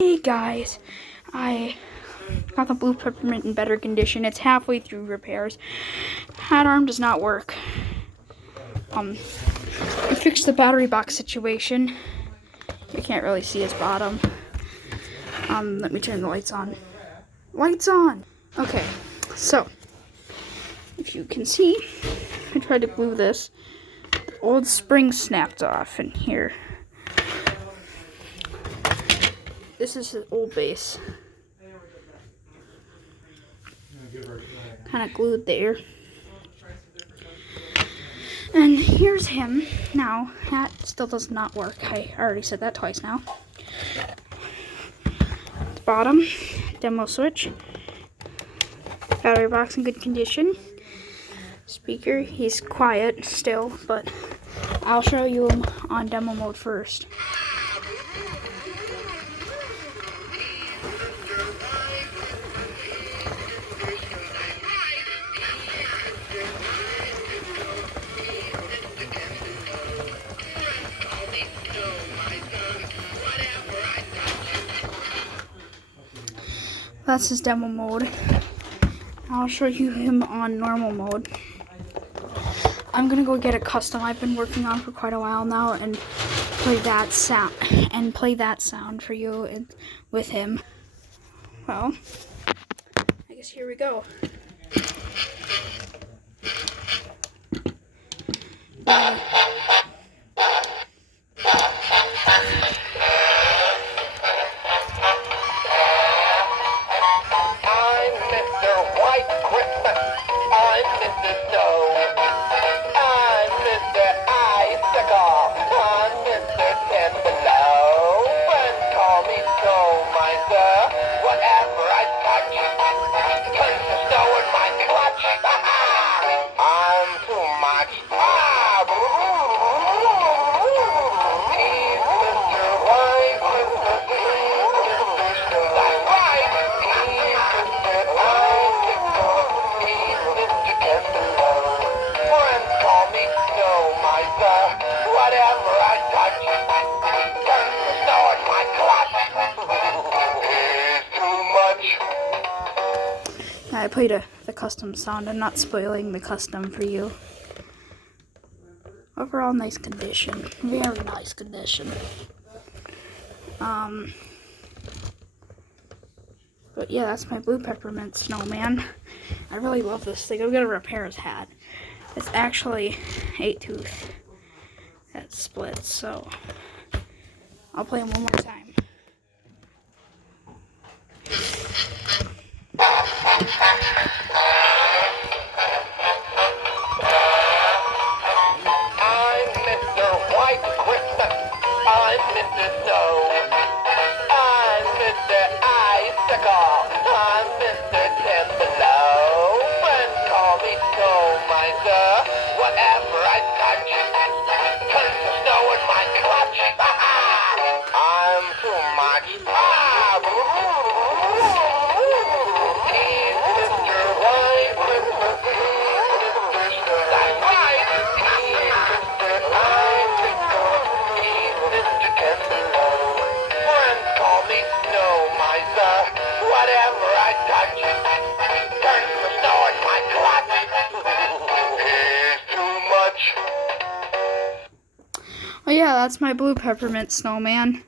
Hey guys, I got the blue peppermint in better condition. It's halfway through repairs. Hat arm does not work. We fixed the battery box situation. You can't really see its bottom. Let me turn the lights on. Lights on! Okay, so if you can see, I tried to glue this. The old spring snapped off in here. This is his old base. Kind of glued there. And here's him now. That still does not work. I already said that twice now. The bottom, demo switch. Battery box in good condition. Speaker, he's quiet still, but I'll show you him on demo mode first. That's his demo mode. I'll show you him on normal mode. I'm gonna go get a custom I've been working on for quite a while now and play that sound for you with him. Well, I guess here we go. I played the custom sound. I'm not spoiling the custom for you. Overall, nice condition. Very nice condition. But yeah, that's my blue peppermint snowman. I really love this thing. I'm gonna repair his hat. It's actually 8-tooth that splits, so I'll play him one more time. I'm Mr. Snow. I'm Mr. Icicle. I'm Mr. Ten Below. Friends call me Snow Miser. Whatever I touch turns to snow in my clutch. I'm too much. He's Mr. White Christmas. He's Mr. That's right. He's Mr. Icicle. He's Mr. Ten Below. Friends call me Snow Miser. Whatever I touch turns to snow in my clutch. He's too much. Oh yeah, that's my blue peppermint snowman.